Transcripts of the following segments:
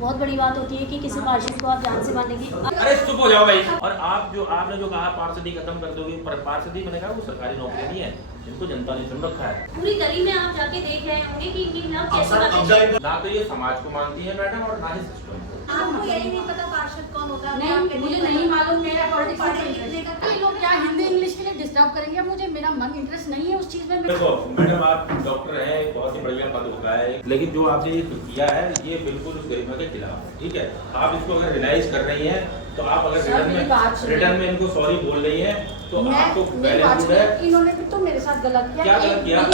बहुत बड़ी बात होती है कि किसी पार्षद को आप जान से मारने की। अरे चुप हो जाओ भाई। और आपने जो कहा पार्षदी खत्म कर दोगे, पर पार्षदी मैंने कहा वो सरकारी नौकरी नहीं है, इनको जनता ने चुन रखा है। पूरी गली में आप जाके देख रहे होंगे कि इनकी नाम कैसे ना तो ये समाज को मानती है मैडम और ना ही सिस्टम को। आपको यही नहीं पता पार्षद कौन होता है? नहीं, मुझे नहीं मालूम। मेरा लोग क्या हिंदी इंग्लिश के लिए डिस्टर्ब करेंगे मुझे? मेरा मन इंटरेस्ट नहीं है उस चीज में। देखो मैडम, आप डॉक्टर हैं, बहुत ही बढ़िया पद होता है, लेकिन जो आपने ये किया है ये बिल्कुल उस गरिमा के खिलाफ है। ठीक है, आप इसको अगर रियलाइज कर रही हैं तो आप अगर रिटर्न में इनको सॉरी बोल रही हैं तो आपको बैलेंस है। इन्होंने भी तो मेरे साथ गलत किया। क्या गलत किया?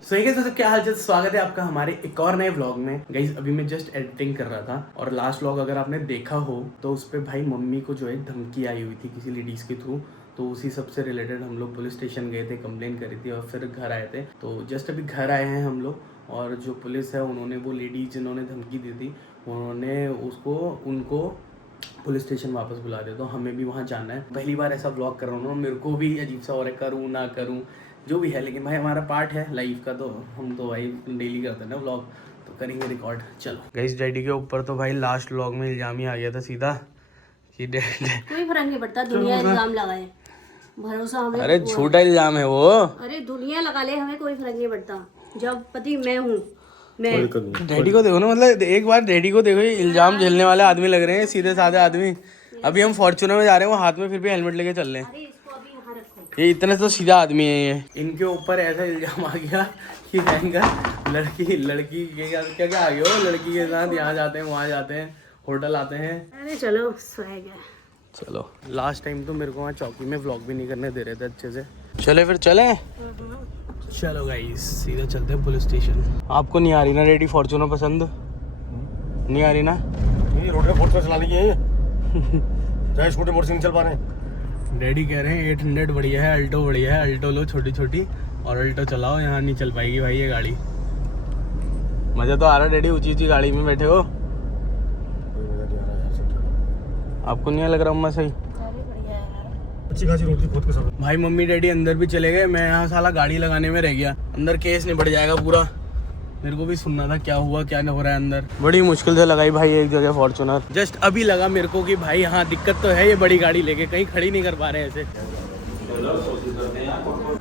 सो hey guys, क्या हाल चाल, स्वागत है आपका हमारे एक और नए व्लॉग में। गाइस अभी मैं जस्ट एडिटिंग कर रहा था और लास्ट व्लॉग अगर आपने देखा हो तो उस पर भाई मम्मी को जो है धमकी आई हुई थी किसी लेडीज़ के थ्रू, तो उसी सब से रिलेटेड हम लोग पुलिस स्टेशन गए थे, कंप्लेन करी थी और फिर घर आए थे। तो जस्ट अभी घर आए हैं हम लोग और जो पुलिस है उन्होंने वो लेडीज जिन्होंने धमकी दी थी उन्होंने उनको पुलिस स्टेशन वापस बुला दिया। तो हमें भी वहाँ जाना है। पहली बार ऐसा व्लॉग कर रहा हूँ, मेरे को भी अजीब सा हो रहा है, करूँ ना करूँ जो भी है, लेकिन भाई हमारा पार्ट है लाइफ का, तो हम तो भाई डेली करते हैं ना व्लॉग, तो करेंगे रिकॉर्ड। चलो गाइस, डैडी के ऊपर तो भाई लास्ट व्लॉग में इल्ज़ाम ही आ गया था सीधा कि कोई फर्क नहीं पड़ता, दुनिया इल्जाम लगाए, भरोसा हमें। अरे झूठा इल्ज़ाम है वो। अरे दुनिया लगा ले, हमें कोई फर्क नहीं पड़ता जब पति मैं हूँ। मैं डैडी को देखो ना, मतलब एक बार डैडी को देखो, इल्ज़ाम झेलने वाले आदमी लग रहे हैं, सीधे साधे आदमी। अभी हम फॉर्च्यूनर में जा रहे हैं, वो हाथ में फिर भी हेलमेट लेके चल रहे हैं। ये इतने तो सीधा आदमी है ये। इनके ऊपर ऐसा इल्जाम आ गया कि भयंकर लड़की के क्या क्या आ गया हो, लड़की के साथ यहाँ जाते हैं वहाँ जाते हैं, होटल आते हैं। अरे चलो स्वैग है। चलो, लास्ट टाइम तो मेरे को वहाँ चौकी में व्लॉग भी नहीं करने दे रहे थे अच्छे से। चले फिर चले। चलो गाइस, सीधा चलते हैं पुलिस स्टेशन। आपको नहीं आ रही ना रेडी फॉर्च्यूनर पसंद? नहीं आ रही ना? ये रोड पे फॉर्च्यूनर चलाने की है चाहे छोटे मोटरसाइकिल चल पा रहे हैं। डैडी कह रहे हैं 800 बढ़िया है, अल्टो बढ़िया है, अल्टो लो छोटी छोटी और अल्टो चलाओ, यहाँ नहीं चल पाएगी भाई ये गाड़ी। मज़ा तो आ रहा है डैडी, ऊंची ऊंची गाड़ी में बैठे हो। आपको नहीं लग रहा अम्मा सही? अच्छी खासी रोटी खुद के साथ। भाई मम्मी डैडी अंदर भी चले गए, मैं यहाँ साला गाड़ी लगाने में रह गया। अंदर केस निपट जाएगा पूरा। मेरे को भी सुनना था क्या हुआ क्या नहीं हो रहा है अंदर। बड़ी मुश्किल से लगाई भाई एक जगह फॉर्च्यूनर। जस्ट अभी लगा मेरे को कि भाई हाँ दिक्कत तो है, ये बड़ी गाड़ी लेके कहीं खड़ी नहीं कर पा रहे हैं ऐसे।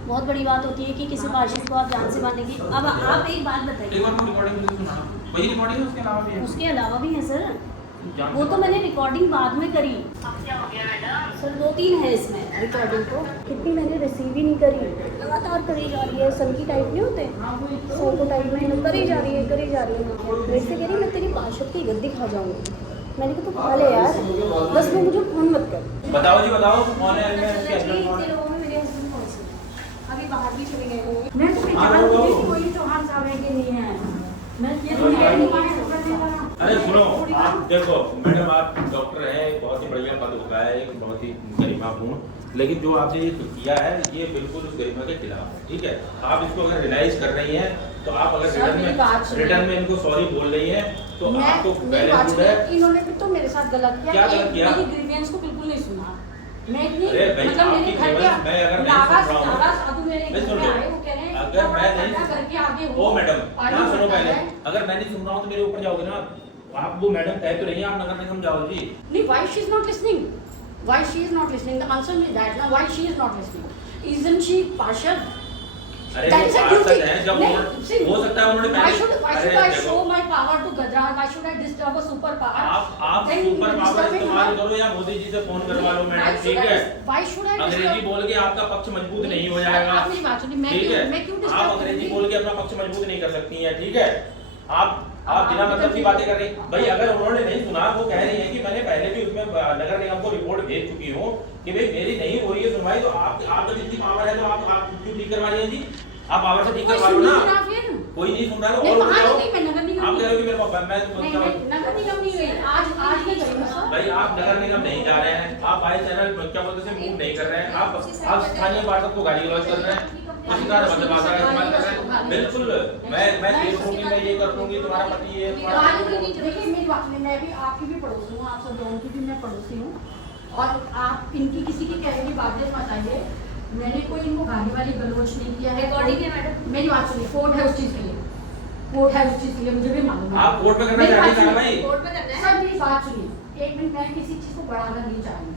बहुत बड़ी बात होती है कि किसी पार्षद को आप जान से मारने की। अब आप एक बात बताइए, उसके अलावा भी है सर, वो तो मैंने रिकॉर्डिंग बाद में करी। सर 2-3 है इसमें रिकॉर्डिंग, तो कितनी मैंने रिसीव ही नहीं करी, लगातार करी जा रही है। सनकी टाइप नहीं होते, सनको टाइप में करी जा रही है मेरे से कह रही मैं तेरी पार्षद की गद्दी खा जाऊंगी। मैंने कहा तो खा ले यार, बस वो मुझे फोन मत कर। बताओ जी बताओ कौन है? इतने लोगों में मेरे हस्बैंड कौन से अभी बाहर भी चले गए होंगे। मैं तो जानती हूँ कोई चौहान साहब है कि नहीं है। मैं ये तो नहीं मालूम। अरे सुनो, आप देखो मैडम, आप डॉक्टर हैं, बहुत ही बढ़िया पद होता है, एक बहुत ही गरिमापूर्ण, लेकिन जो आपने ये किया है ये बिल्कुल उस गरिमा के खिलाफ है। ठीक है, आप इसको अगर रियलाइज कर रही हैं तो आप अगर रिटर्न में इनको सॉरी बोल रही हैं तो आपको बैलेंस है। इन्होंने भी तो मेरे साथ गलत किया। क्या गलत किया? मेरी ग्रीवेंस को बिल्कुल नहीं सुना। मैं इतनी मतलब मेरे घर के मैं अगर साधु मेरे घर में आए, वो कह रहे हैं अगर मैं नहीं करके आगे ओ मैडम ना सुनो, पहले अगर मैं नहीं सुन रहा हूँ तो मेरे ऊपर जाओगे ना आप। वो मैडम कह तो रही हैं, आप नगर निगम जाओ जी। नहीं, why she is not listening? Why she is not listening? The answer is that now. Why she is not listening? Isn't she partial? अरे That is a duty. जब हो सकता है उन्होंने Why should I show my power to Gajraj? Why should I disturb a super power? आप super power इस्तेमाल करो या मोदी जी से फोन करवा लो मैडम, ठीक है? Why should I अंग्रेजी बोल के आपका पक्ष मजबूत नहीं हो जाएगा, आप मेरी बात सुनिए। ठीक है? मैं क्यों आप अंग्रेजी बोल के अपना पक्ष मजबूत नहीं कर सकती हैं, ठीक है? आप बिना मतलब की बातें कर रही भाई। अगर उन्होंने नहीं सुना, वो कह रही है कि मैंने पहले भी उसमें नगर निगम को रिपोर्ट भेज चुकी हूँ कि भाई मेरी नहीं हो रही है सुनवाई, तो आप जब इतनी पावर है तो आप क्यों ठीक करवा रही हैं जी? आप पावर से ठीक करवा लो ना। कोई नहीं सुन रहा है, और आप कह रहे हो कि मेरे को मैं नगर निगम नहीं गई, आज नहीं गई भाई। आप नगर निगम नहीं जा रहे हैं, आप बाई चैनल क्या बोलते हैं मूव नहीं कर रहे हैं, आप स्थानीय पार्षद को गाली गलौज कर रहे हैं, उसी तरह मतलब भाषा का इस्तेमाल कर रहे हैं। बिल्कुल मैं देखूंगी, मैं ये कर दूंगी, तुम्हारा पति ये देखिए मेरी बात सुनिए, मैं भी आपकी भी पड़ोसी हूँ, आप सब दोनों की भी मैं पड़ोसी हूँ, और आप इनकी किसी की कहने की बातें मत आइए। मैंने कोई इनको गाली वाली गलोच नहीं किया है। रिकॉर्डिंग है मैडम, मेरी बात सुनिए, कोर्ट है उस चीज़ के लिए। कोर्ट है उस चीज के लिए, मुझे भी मालूम है। आप कोर्ट में करना मेरी चाहती बात हैं सुनिए। भाई? कोर्ट में करना है। सर मेरी बात सुनिए, एक मिनट, मैं किसी चीज को बढ़ाना नहीं चाह रही हूँ।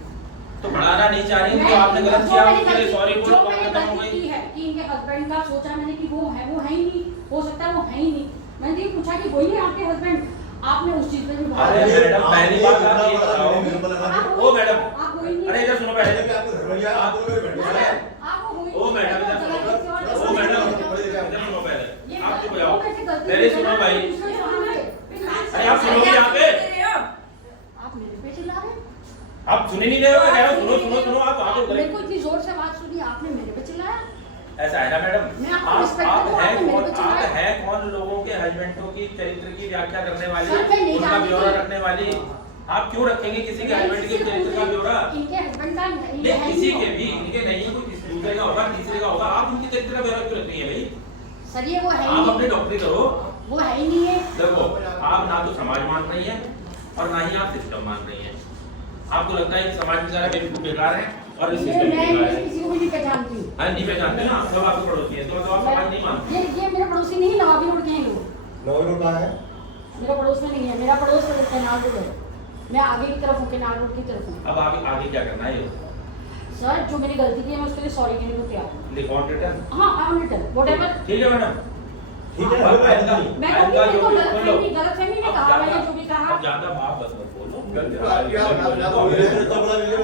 तो बढ़ाना नहीं चाह रही हूँ, तो आपने गलत जो किया, मैंने उसके लिए गलती- सॉरी बोलो, जो बात मैंने खत्म हो गलती गई। की है कि इनके हस्बैंड का सोचा मैंने कि वो है ही नहीं, हो सकता है वो है ही नहीं। मैंने ये पूछा कि वही है आपके हस्बैंड, आपने उस चीज पे भी बहुत- अरे मैडम, पहली बात आप ये बताओ। आप ओ मैडम, आप वही नहीं, अरे इधर सुनो पहले। आप वो वही ओ मैडम इधर सुनो, ओ मैडम इधर सुनो पहले, आप चुप हो जाओ। गलती पहले सुनो भाई, अरे आप सुनोगे यहाँ पे? आप मेरे पे चिल्ला रहे हैं? आप सुन ही नहीं रहे हो, मैं कह रहा हूँ सुनो सुनो सुनो, आप आगे मेरे को इतनी जोर से बात सुनी, आपने मेरे पे चिल्लाया। ऐसा है ना मैडम, मैं आपको आप respect आप करती हूँ, है आपने मेरे कौन, पे आप चिल्लाया। है कौन लोगों के हस्बैंडों की चरित्र की व्याख्या करने वाली, सर, मैं नहीं उनका जानती। ब्यौरा रखने वाली? आप क्यों रखेंगे किसी के हस्बैंड के चरित्र का ब्यौरा? इनके हस्बैंड का नहीं नहीं, है, किसी नहीं के भी, इनके नहीं है, कोई दूसरे का होगा, तीसरे का होगा, आप उनके चरित्र का ब्यौरा क्यों रख रही है भाई? सर ये वो है ही आप अपनी नहीं, डॉक्टरी करो। वो है ही नहीं है। देखो, आप ना तो समाज मान रही है और ना ही आप सिस्टम मान रही है। आपको लगता है कि समाज में सारा बिल्कुल बेकार है और इस सिस्टम मैं बेकार है। किसी को भी नहीं पहचानती हूँ। हाँ, नहीं पहचानते ना, सब आपके पड़ोसी हैं, तो आप समाज नहीं मानते। ये मेरे पड़ोसी नहीं, नवाबी रोड के हैं लोग। है मेरा पड़ोस में नहीं है, मेरा पड़ोस कैनाल रोड है। मैं आगे की तरफ हूँ, कैनाल रोड की तरफ हूँ। अब आगे क्या करना है ये? सर जो मैंने गलती की है मैं उसके लिए सॉरी कहने को तैयार हूँ। लिखो ऑन रिटर्न। हाँ आई एम रिटर्न व्हाटएवर। ठीक है मैडम, ठीक है, अब आइंदा मैं कहूँगी मेरे को गलतफहमी ने कहा, मैंने जो भी कहा। अब ज्यादा बात बस मत बोलो। अरे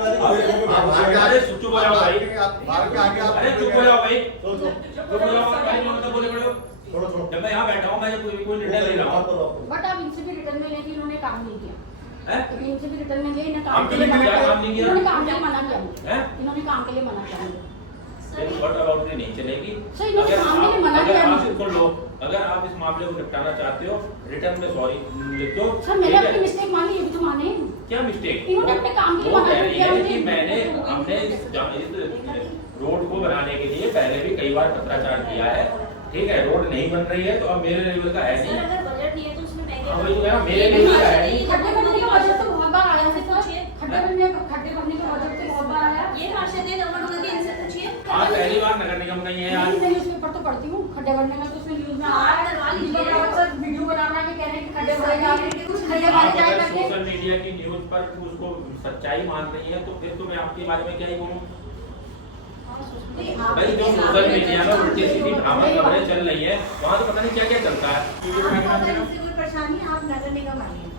अरे चुप हो जाओ भाई, अरे चुप हो जाओ भाई, चुप हो जाओ भाई, मतलब बोले बड़े हो। जब मैं यहाँ बैठा हूँ, मैं कोई निर्णय ले रहा हूँ। बट आप इनसे भी रिटर्न में लेके इन्होंने काम नहीं किया। हैं? अभी इनसे भी रिटर्न में ले, इन्हें काम काम के के लिए लिए मना क्या किया। काम नहीं किया? इन्होंने काम के लिए मना किया मुझे। हैं? इन्होंने काम के लिए मना किया मुझे। देखो, बट बाउंड्री नहीं चलेगी। सर, इन्होंने सामने भी मना किया मुझे। सुन लो, अगर आप इस मामले को निपटाना चाहते हो, रिटर्न में सॉरी लिख दो। सर मैंने ठीक है? अपनी मिस्टेक मानी, ये भी तो माने। क्या मिस्टेक? इन्होंने अपने काम के लिए वो मना कह रही किया है मुझे। कि हमने इस रोड को बनाने के लिए पहले भी कई बार पत्राचार किया है, ठीक है? रोड नहीं बन रही है तो अब मेरे लेवल का है सर नहीं। अगर बजट नहीं है तो उसमें महंगे हाँ, वही तो कह रहा हूँ, मेरे लेवल का है नहीं। खड्डे भरने का बजट तो बहुत बार आया है सर। पूछिए। खड्डे भरने का बजट तो बहुत बार आया। ये पार्षद है नंबर होगा कि इनसे पूछिए। आज पहली बार नगर निगम नहीं है आज। मैं न्यूज़पेपर तो पढ़ती हूँ, खड्डे भरने में तो उसमें न्यूज़ में आ आप रहा करवा है। लीजिए। सर वीडियो बना बना के कह रहे हैं कि खड्डे भरे जा रहे हैं, कुछ खड्डे भरे आप जाए अगर करके। सोशल मीडिया की न्यूज पर उसको सच्चाई मान रही है तो फिर तो मैं आपके बारे में क्या ही बोलूं? भाई जो सोशल मीडिया में उल्टी सीधी ड्रामा खबरें चल रही है, वहाँ तो पता नहीं क्या क्या चलता है। आपको अगर इससे कोई परेशानी है, आप नगर निगम आइए।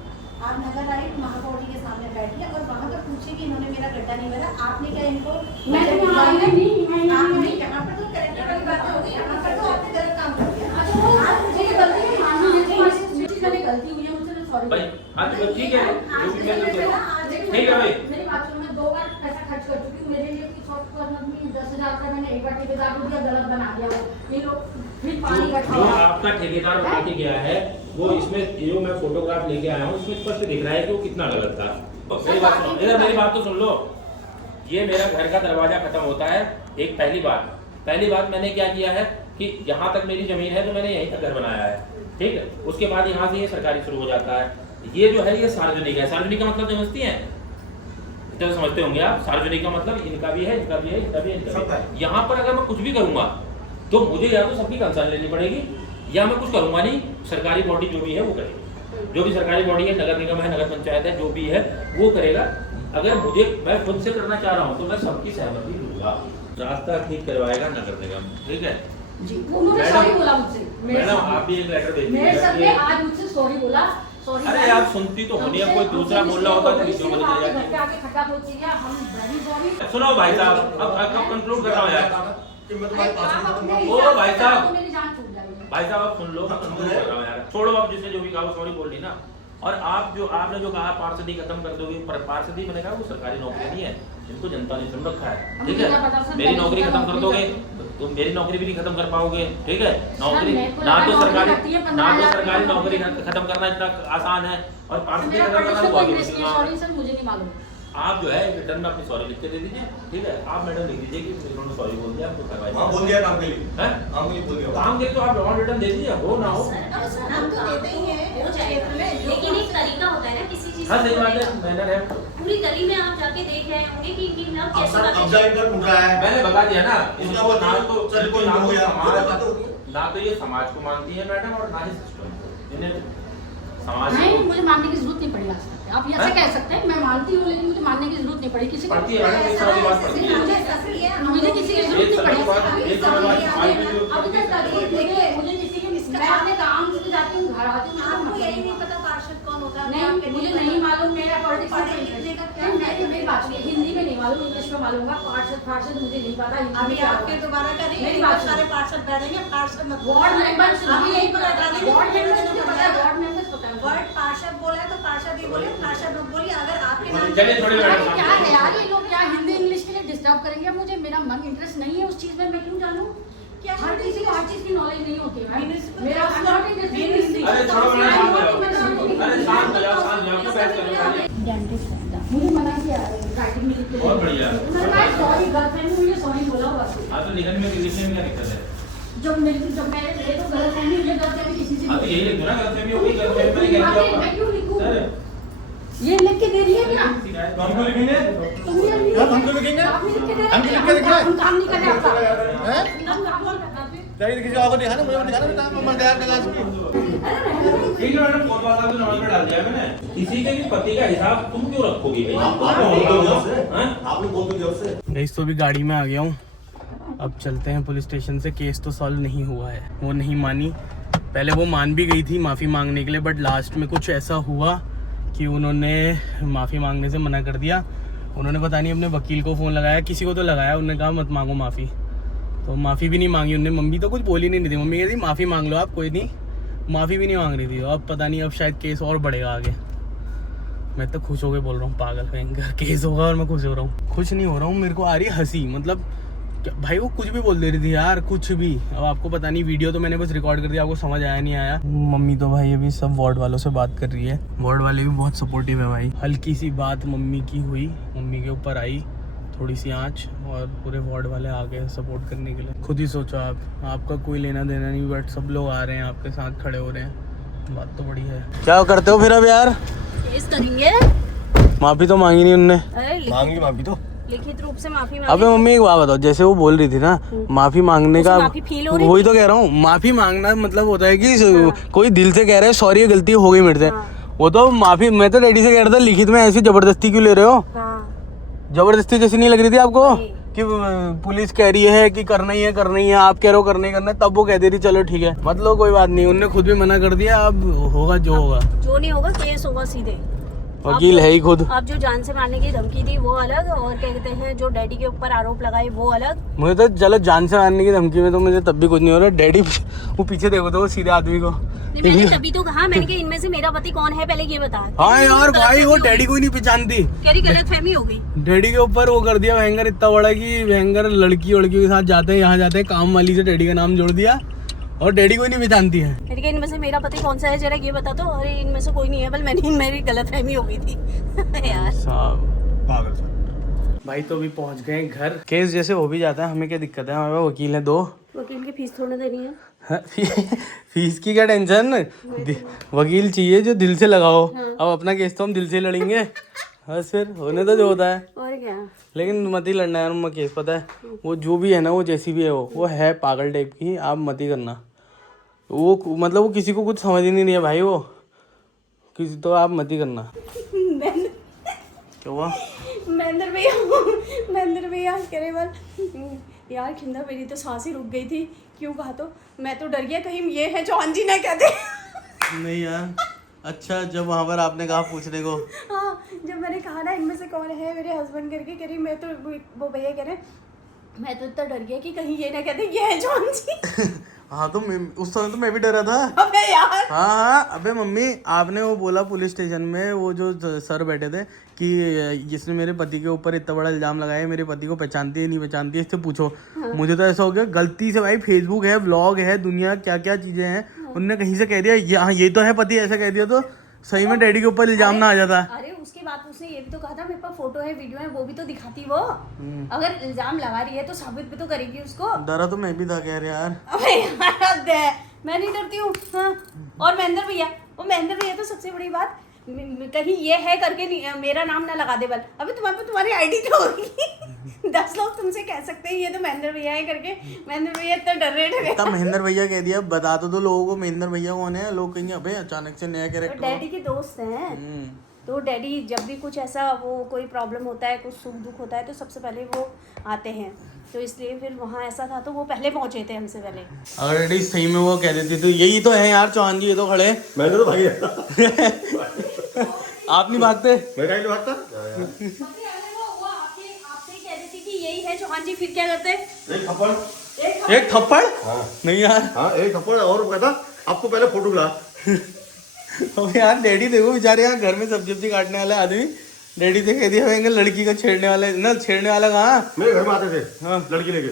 आप नगर आइए, महापौरी के सामने बैठिए और वहाँ पर पूछिए कि इन्होंने मेरा गड्ढा नहीं भरा। आपने क्या इनको मैं तो यहाँ आई नहीं, मैं यहाँ आप आई नहीं, यहाँ पर तो करेक्टर वाली बात होगी, यहाँ पर तो आपने गलत काम कर दिया। अच्छा वो मुझे ये गलती है माननी है, जो चीज़ मैंने गलती हुई है मुझसे सॉरी। भाई आज तो ठीक है, जो भी मैं तो कह रहा हूँ। ठीक है भाई। मेरी बात सुनो, मैं 2 बार पैसा खर्च कर चुकी हूँ। मेरे लिए कि सॉफ्ट कॉर्नर में 10,000 का मैंने एक बार ठेकेदार को दिया, गलत बना दिया वो। ये लोग फिर पानी इकट्ठा जो हुआ। आपका ठेकेदार बता के गया है वो इसमें जो मैं फोटोग्राफ लेके आया हूँ इसमें स्पष्ट दिख रहा है कि वो कितना गलत था। मेरी बात सुनो, इधर मेरी बात तो सुन लो। ये मेरा घर का दरवाजा खत्म होता है, एक पहली बात मैंने क्या किया है कि यहाँ तक मेरी जमीन है तो मैंने यहीं तक घर बनाया है, ठीक है? उसके बाद यहाँ से ये सरकारी शुरू हो जाता है। ये जो है ये सार्वजनिक है। सार्वजनिक का मतलब समझती हैं? इतना समझते होंगे आप। सार्वजनिक का मतलब इनका भी है, इनका भी है, इनका भी है, इनका भी है। यहाँ पर अगर मैं कुछ भी करूंगा तो मुझे या तो सबकी कंसर्न लेनी पड़ेगी या मैं कुछ करूंगा नहीं। सरकारी बॉडी जो भी है वो करेगी, जो भी सरकारी बॉडी है, नगर निगम है, नगर पंचायत है, जो भी है वो करेगा। अगर मैं खुद से करना चाह रहा हूँ तो मैं सबकी सहमति लूंगा। रास्ता ठीक करवाएगा नगर निगम, ठीक है? जी वो उन्होंने सॉरी बोला मुझसे। मैडम आप भी एक लेटर भेज मेरे सर ने दीजिए। आज मुझसे सॉरी बोला। सॉरी अरे आप सुनती तो होनी है, कोई दूसरा बोल रहा होता तो वीडियो बदल घर जाती। पे आके खड्डा खोद दिया, हम वेरी सॉरी। सुनो भाई साहब, अब कंक्लूड कर रहा हूँ यार। आप अपने ओ भाई साहब, तो मेरी जान छूट जाएगी। भाई साहब आप सुन लो, मैं कंक्लूड कर रहा हूँ यार। छोड़ो आप, जिसने जो भी कहा सॉरी बोल दी ना। और आपने जो कहा पार्षदी खत्म कर दोगे, पार्षदी मैंने कहा वो सरकारी नौकरी नहीं है, जिनको जनता ने चुन रखा है, ठीक है? मेरी नौकरी खत्म कर दोगे तो मेरी नौकरी भी नहीं खत्म कर पाओगे, ठीक है? नौकरी ना तो सरकारी नौकरी खत्म करना इतना आसान है और पार्षदी खत्म करना वो आगे मुश्किल है। सॉरी सर, मुझे नहीं मालूम। आप जो है रिटर्न में अपनी सॉरी लिख के दे दीजिए, ठीक है? आप मैडम लिख दीजिए कि उन्होंने सॉरी बोल दिया, आपको करवाइए। बोल दिया काम के लिए, हैं? काम के लिए बोल दिया। काम के तो आप ऑन रिटर्न दे दीजिए, हो ना हो। हम तो देते ही हैं हो जाएगा, लेकिन एक तरीका होता है ना किसी चीज हाँ सही को बात है, करने का। मैंने है पूरी गली में आप जाके देख रहे होंगे कि इनकी लव अब कैसे सर बातें कब्जा इनका टूट रहा है। मैंने बता दिया ना, इसका इसको वो ना तो चल इसको कोई ना हो तो गया, समाज, बात होती है। ना तो ये समाज को मानती है मैडम और ना ही सिस्टम। समाज नहीं, मुझे मानने की जरूरत नहीं पड़ी आज तक। आप ऐसे कह सकते हैं, मैं मानती हूँ, लेकिन मुझे मानने की जरूरत नहीं पड़ी किसी को। पड़ती है मैडम, इस तरह की बात पड़ती है। मुझे किसी की जरूरत नहीं पड़ी। एक समय बाद अभी तक मुझे किसी की मैं अपने काम से जाती हूँ, घर आती हूँ, आपको यही नहीं पता पार्षद कौन होता है? नहीं, मुझे नहीं मालूम, मेरा पॉलिटिक्स मेरी बात नहीं, हिंदी में नहीं मालूम, इंग्लिश में मालूम होगा। पार्षद मुझे नहीं पता। अभी आपके दोबारा करेंगे, मेरी बहुत बात सारे पार्षद बैठेंगे, पार्षद मत वार्ड मेंबर अभी यही पता करेंगे। वार्ड मेंबर पता है, वार्ड मेंबर पता है। वर्ड पार्षद बोला है तो पार्षद ही बोले, पार्षद मत बोलिए। अगर आपके नाम चलिए छोड़िए मैडम, क्या है यार, ये लोग क्या हिंदी इंग्लिश के लिए डिस्टर्ब करेंगे मुझे? मेरा मन इंटरेस्ट नहीं है उस चीज में, मैं क्यों जानूं? क्या हर किसी को हर चीज की नॉलेज नहीं होती है भाई। मेरा अरे छोड़ो मैडम, अरे शांत हो जाओ, शांत हो जाओ, क्यों बहस कर रहे हो? मुझे मना किया है राइटिंग में लिख के। बहुत बढ़िया। सॉरी, गर्लफ्रेंड ने मुझे सॉरी बोला हुआ है। हाँ तो लिखने में लिखने में क्या दिक्कत है? जब मैंने ये तो गलतफहमी हुई है, गलतफहमी किसी से हाँ तो यही लिख दो ना, गलतफहमी हो गई, गलतफहमी मैंने कह दिया मैं क्यों लिखूं? सर ये लिख के दे रही है क्या? तो हमको लिखेंगे तुमने नहीं हम क्यों लिखेंगे? आप नहीं लिख के दे रहे। हम लिख के दिखाएं? हम काम नहीं कर रहे आपका। हैं? हम काम नहीं कर रहे। चाहिए किसी और को दिखाना, मुझे मत दिखाना, काम मैं तैयार कर की। ठीक है मैडम, फोन वाला तो नंबर पे डाल दिया मैंने। किसी के भी पति का हिसाब तुम क्यों रखोगे भाई? आपने बोल तो दिया उससे। गाइस तो अभी गाड़ी में आ गया हूँ, अब चलते हैं पुलिस स्टेशन से। केस तो सॉल्व नहीं हुआ है, वो नहीं मानी। पहले वो मान भी गई थी माफ़ी मांगने के लिए, बट लास्ट में कुछ ऐसा हुआ कि उन्होंने माफ़ी मांगने से मना कर दिया। उन्होंने पता नहीं अपने वकील को फ़ोन लगाया, किसी को तो लगाया, उन्होंने कहा मत मांगो माफ़ी, तो माफ़ी भी नहीं मांगी उन्होंने। मम्मी तो कुछ बोली नहीं थी, मम्मी कहती माफ़ी मांग लो आप, कोई नहीं, माफ़ी भी नहीं मांग रही थी। अब पता नहीं, अब शायद केस और बढ़ेगा आगे। मैं तो खुश होकर बोल रहा हूँ, पागल भयंकर केस होगा और मैं खुश हो रहा हूँ। खुश नहीं हो रहा हूँ, मेरे को आ रही है हंसी। मतलब भाई वो कुछ भी बोल दे रही थी यार, कुछ भी। अब आपको पता नहीं, वीडियो तो मैंने बस रिकॉर्ड कर दिया, आपको समझ आया नहीं आया। मम्मी तो भाई अभी सब वार्ड वालों से बात कर रही है, वार्ड वाले भी बहुत सपोर्टिव है भाई। हल्की सी बात मम्मी की हुई, मम्मी के ऊपर आई थोड़ी सी आँच, और पूरे वार्ड वाले आ गए सपोर्ट करने के लिए। खुद ही सोचो आप, आपका कोई लेना देना नहीं, बट सब लोग आ रहे हैं आपके साथ, खड़े हो रहे हैं। बात तो बड़ी है। क्या करते हो फिर अब यार? केस करेंगे। माफ़ी तो मांगी नहीं उनने। अरे मांगी माफी तो लिखित रूप से माफी मांगी। अबे मम्मी एक बात बताओ, जैसे वो बोल रही थी ना माफी मांगने का, माफी फील हो रही वही तो कह रहा हूँ। माफी मांगना मतलब होता है कि कोई दिल से कह रहा है सॉरी ये गलती हो गई मेरे से। वो तो माफी, मैं तो डैडी से कह रहा था लिखित में ऐसी जबरदस्ती क्यों ले रहे हो? जबरदस्ती जैसी नहीं लग रही थी आपको कि पुलिस कह रही है कि करना ही है, करना ही है, आप कह रहे हो करना ही करना है, तब वो कह दे रही चलो ठीक है, मतलब कोई बात नहीं। उनने खुद भी मना कर दिया, अब होगा जो होगा, जो नहीं होगा केस होगा सीधे। वकील है ही खुद। अब जो जान से मारने की धमकी दी वो अलग, और क्या कहते हैं जो डैडी के ऊपर आरोप लगाए वो अलग। मुझे तो चलो जान से मारने की धमकी में तो मुझे तब भी कुछ नहीं हो रहा। डैडी वो पीछे देखो तो वो सीधे आदमी को। मैंने तभी तो कहा, मैंने कहा इनमें से मेरा पति कौन है पहले ये बता। हाँ यार भाई वो डैडी को ही नहीं पहचानती। कह रही गलतफहमी हो गई। डैडी के ऊपर वो कर दिया भयंकर इतना बड़ा कि भयंकर लड़कियों के साथ जाते हैं, यहाँ जाते हैं, काम वाली से डैडी का नाम जोड़ दिया और डैडी को ही नहीं पहचानती है। मैंने कहा इनमें से मेरा पति कौन सा है जरा ये बता दो। अरे इनमें से कोई नहीं है, बल मेरी गलतफहमी हो गई थी यार। पागल सर। भाई तो अभी पहुंच गए घर। केस जैसे हो भी जाता है, हमें क्या दिक्कत है, हमारे वकील हैं 2। वकील की फीस थोड़ी देनी है। हाँ, फीस की क्या टेंशन, वकील चाहिए जो दिल से लगाओ। अब अपना केस तो हम दिल से लड़ेंगे, बस फिर होने तो जो होता है। और क्या। लेकिन मत ही लड़ना यार उनका केस, पता है वो जो भी है ना, वो जैसी भी है वो है पागल टाइप की। आप मत ही करना वो, मतलब वो किसी को कुछ समझ ही नहीं है भाई, वो किसी, तो आप मत ही करना। क्या हुआ? महेंद्र भैया कह रहे बोल यार खिंदा मेरी तो सांस ही रुक गई थी। क्यों कहा तो मैं तो डर गया कहीं ये है जो जी ने कहते। नहीं यार, अच्छा जब वहाँ पर आपने कहा पूछने को, हाँ जब मैंने कहा ना इनमें से कौन है मेरे हस्बैंड करके, कह रही मैं तो, वो भैया कह रहे मैं तो इतना डर गया कि कहीं ये ना कहते ये है जॉन जी। हाँ तो उस समय तो मैं भी डरा था। अबे यार। हाँ अबे मम्मी, आपने वो बोला पुलिस स्टेशन में, वो जो सर बैठे थे कि जिसने मेरे पति के ऊपर इतना बड़ा इल्जाम लगाया है, मेरे पति को पहचानती है नहीं पहचानती है, इससे पूछो। हाँ। मुझे तो ऐसा हो गया गलती से, भाई फेसबुक है, ब्लॉग है, दुनिया क्या क्या चीज़ें हैं। हाँ। उनने कहीं से कह दिया हाँ ये तो है पति, ऐसा कह दिया तो सही में डैडी के ऊपर इल्जाम ना आ जाता। अरे उसके बाद उसने ये भी तो कहा था मेरे पास फोटो है, वीडियो है, वो भी तो दिखाती वो। अगर इल्जाम लगा रही है तो साबित भी तो करेगी उसको। डरा तो मैं भी था, कह रहे यार। अबे यार मैं नहीं डरती हूँ। हाँ। और महेंद्र भैया, वो महेंद्र भैया तो सबसे बड़ी बात, कहीं ये है करके मेरा नाम ना लगा दे बल। अबे तुम्हारी आईडी तो होगी 10 लोग तुमसे कह सकते हैं ये तो महेंद्र भैया है करके। महेंद्र भैया इतना डर रहे थे। तब महेंद्र भैया कह दिया, बता तो दो लोगों को महेंद्र भैया कौन है। लोग कहेंगे अबे अचानक से नया कैरेक्टर। डैडी के दोस्त हैं तो डैडी जब भी कुछ ऐसा वो कोई प्रॉब्लम होता है, कुछ सुख दुख होता है तो सबसे पहले वो आते हैं। तो इसलिए फिर वहाँ ऐसा था तो वो पहले पहुँचे थे हमसे पहले। अगर डैडी सही में वो कह देती तो यही तो है यार चौहान जी, ये तो खड़े। मैंने तो भाई आप नहीं भागते? मैं कहीं नहीं भागता। वो आपसे ही कह देती कि यही है चौहान जी, फिर क्या करते? एक थप्पड़। एक थप्पड़? हाँ नहीं यार। हाँ एक थप्पड़ और कहता आपको पहले फोटो ला। अब यार डैडी देखो बेचारे यहाँ घर में सब्जी काटने वाले आदमी, डैडी से कह दिया भाई लड़की का छेड़ने वाला ना, छेड़ने वाला कहाँ? मेरे घर में आते थे हाँ लड़की लेके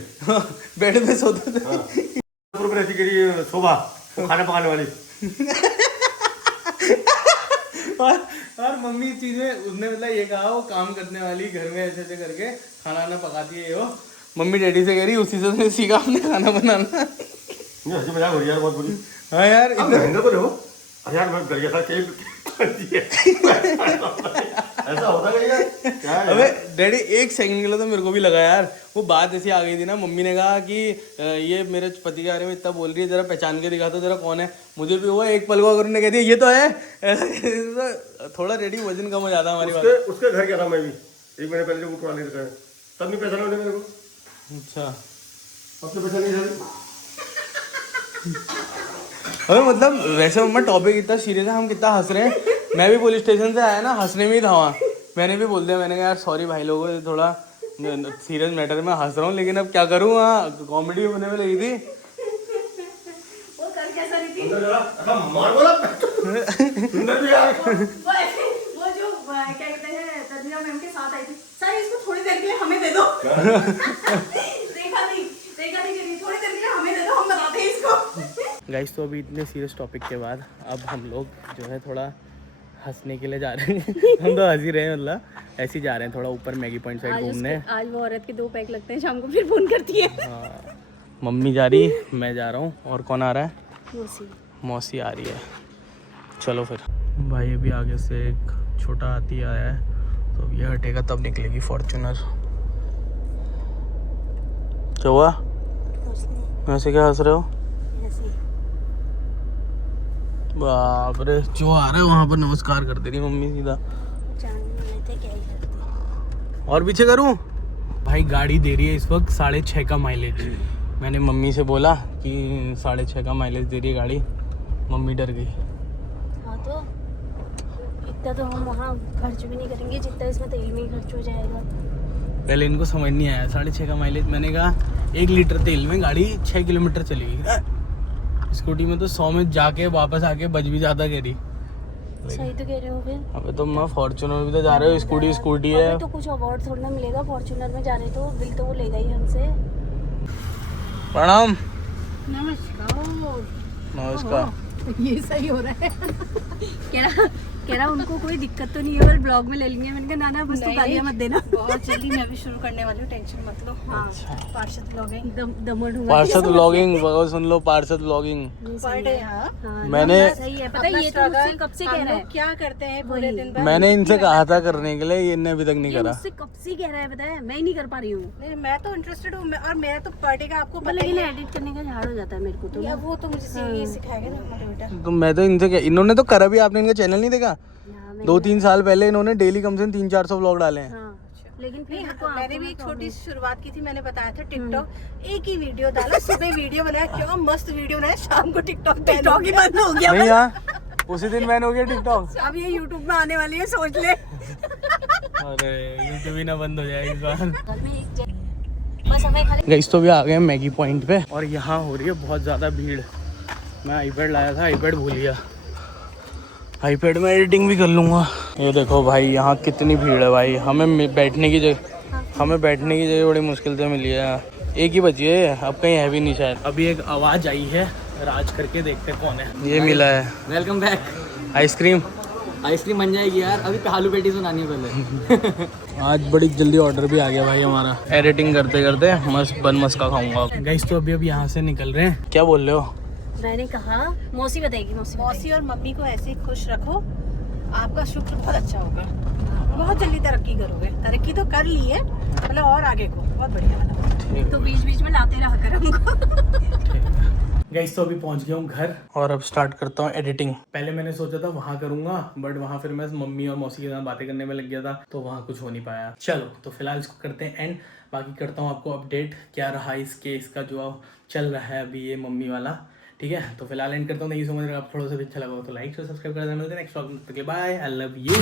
बेड पे सोते थे। हाँ। ऐसी करी शोभा खाना पकाने वाली। और मम्मी इस चीज में उसने मतलब ये कहा वो काम करने वाली घर में ऐसे ऐसे करके खाना वाना पकाती है वो। मम्मी डैडी से कह रही उसी से उसने सीखा अपने खाना बनाना। ये हंसी मजाक हो रही है यार बहुत बुरी। हाँ यार अब महंगा तो रहो। अरे यार मैं कर गया था ऐसा होता नहीं क्या है? अबे डैडी एक सेकंड के लिए तो मेरे को भी लगा यार, वो बात ऐसी आ गई थी ना, मम्मी ने कहा कि ये मेरे पति के बारे में इतना बोल रही है, जरा पहचान के दिखा दो जरा कौन है। मुझे भी हुआ एक पल को अगर उन्होंने कह दिया ये तो है ऐसा थोड़ा डैडी वजन कम हो जाता हमारी बात। उसके घर गया था मैं भी 1 महीने पहले, वो टुड़ा लेकर तब नहीं पैसा नहीं मेरे को। अच्छा अब तो पैसा नहीं था। अबे मतलब वैसे मम्मा टॉपिक इतना सीरियस है, हम कितना हंस रहे हैं। मैं भी पुलिस स्टेशन से आया ना, हंसने में ही था वहाँ। मैंने भी बोल दिया, मैंने कहा यार सॉरी भाई लोगों, थोड़ा सीरियस मैटर में हंस रहा हूँ, लेकिन अब क्या करूँ, वहाँ कॉमेडी होने में लगी थी। वो कर कैसा रही थी? मार बोला वो जो क्या कहते हैं तन्वीरा मैम के साथ आई थी, सर इसको थोड़ी देर के लिए हमें दे दो। देखा नहीं करी, थोड़ी देर के लिए हमें दे दो, हम बताते हैं इसको। गाइस तो अभी इतने सीरियस टॉपिक के बाद अब हम लोग जो है थोड़ा हंसने के लिए जा रहे हैं। हम तो हंस ही रहे हैं, मतलब ऐसे ही जा रहे हैं थोड़ा ऊपर मैगी पॉइंट साइड घूमने। आज वो औरत के 2 पैक लगते हैं, शाम को फिर फोन करती है। हाँ मम्मी जा रही, मैं जा रहा हूँ, और कौन आ रहा है? मौसी। मौसी आ रही है। चलो फिर भाई अभी आगे से एक छोटा हाथी आया है, तो ये हटेगा तब निकलेगी फॉर्च्यूनर। क्या हुआ? ऐसे क्या हंस रहे हो? बाप रे, जो आ रहा है वहाँ पर नमस्कार कर दे रही मम्मी सीधा। और पीछे करूँ? भाई गाड़ी दे रही है इस वक्त 6.5 का माइलेज। मैंने मम्मी से बोला कि 6.5 का माइलेज दे रही है गाड़ी, मम्मी डर गई। हाँ तो इतना तो हम वहाँ खर्च भी नहीं करेंगे जितना इसमें तेल में ही खर्च हो जाएगा। पहले इनको समझ नहीं आया 6.5 का माइलेज। मैंने कहा 1 लीटर तेल में गाड़ी 6 किलोमीटर चलेगी। स्कूटी में तो 100 में जाके वापस आके बच भी जाता कह रही। सही तो कह रहे हो फिर। अबे तो मैं फॉर्च्यूनर भी तो जा रहे हो, स्कूटी है। अबे तो कुछ अवार्ड थोड़ा ना मिलेगा फॉर्च्यूनर में जा रहे तो, बिल तो वो लेगा ही हमसे। प्रणाम। नमस्कार। नमस्कार। ये सही हो रहा है। कह रहा उनको कोई दिक्कत तो नहीं है, पर ब्लॉग में ले लेंगे। मैंने कहा ना बस तो गालियाँ मत देना। बहुत जल्दी मैं भी शुरू करने वाली हूँ, टेंशन मत लो। हाँ पार्षद ब्लॉगिंग पार्षद व्लॉगिंग सुन लो, पार्षद व्लॉगिंग पर डे। हाँ मैंने सही है, पता है ये तो मुझसे कब से कह रहा है। क्या करते हैं पूरे दिन भर। मैंने इनसे कहा था करने के लिए, इनने अभी तक नहीं ये करा। मुझसे कब से कह रहा है, पता है मैं ही नहीं कर पा रही हूँ। नहीं मैं तो इंटरेस्टेड हूँ, और मेरा तो पर डे का आपको पता लेकिन ही है। एडिट करने का झाड़ हो जाता है मेरे को तो या ना। वो तो मुझे ये सिखाएगा ना हमारे बेटा। तो मैं तो इनसे क्या, इन्होंने तो करा भी, आपने इनका चैनल नहीं देखा? 2-3 साल पहले इन्होंने डेली कम से कम 300-400 व्लॉग डाले हैं। हाँ, लेकिन फिर नहीं मेरे को मैंने आंखों भी में एक छोटी problem- सी शुरुआत की थी, मैंने बताया था टिकटॉक एक ही वीडियो डाला, सुबह वीडियो बनाया, क्या मस्त वीडियो बनाया, शाम को टिकटॉक ही बंद हो गया। नहीं यार उसी दिन बैन हो गया टिकटॉक। अब ये यूट्यूब में आने वाली है, सोच ले। अरे यूट्यूब ही ना बंद हो जाए इस बार। बस हमें खाली गाइस तो भी आ गए मैगी पॉइंट पे, और यहाँ हो रही है बहुत ज़्यादा भीड़। मैं आईपैड लाया था, आईपैड भूल गया। आईपैड में एडिटिंग भी कर लूँगा। ये देखो भाई यहाँ कितनी भीड़ है भाई। हमें बैठने की जगह बड़ी मुश्किल से मिली है। एक ही बची है, अब कहीं है भी नहीं शायद। अभी एक आवाज़ आई है, राज करके, देखते कौन है। ये मिला है। Welcome back. आइसक्रीम बन जाएगी यार, अभी आलू पेटीज बनानी है पहले। आज बड़ी जल्दी ऑर्डर भी आ गया भाई हमारा। एडिटिंग करते करते मस्त बन मस्का खाऊंगा। गाइस तो अभी यहाँ से निकल रहे हैं। क्या बोल रहे हो? मैंने कहा मौसी बताएगी। मौसी और मम्मी को ऐसे ही खुश रखो, आपका शुक्र बहुत अच्छा होगा, बहुत जल्दी तरक्की करोगे। तरक्की तो कर ली है, मतलब और आगे को बहुत बढ़िया बना। तो बीच बीच में लाते रहा कर हमको। गाइस तो अभी पहुंच गया हूँ घर और अब स्टार्ट करता हूँ एडिटिंग। पहले मैंने सोचा था वहाँ करूँगा, बट वहाँ फिर मैं मम्मी और मौसी के साथ बातें करने में लग गया था, तो वहाँ कुछ हो नहीं पाया। चलो तो फिलहाल इसको करते हैं एंड, बाकी करता हूँ आपको अपडेट क्या रहा इस केस का जो चल रहा है अभी ये मम्मी वाला। ठीक है, तो फिलहाल एंड करता हूँ। नहीं समझ रहा आप थोड़ा सा भी अच्छा लगा हो तो लाइक और सब्सक्राइब कर देना। मिलते हैं नेक्स्ट व्लॉग में, बाय, आई लव यू।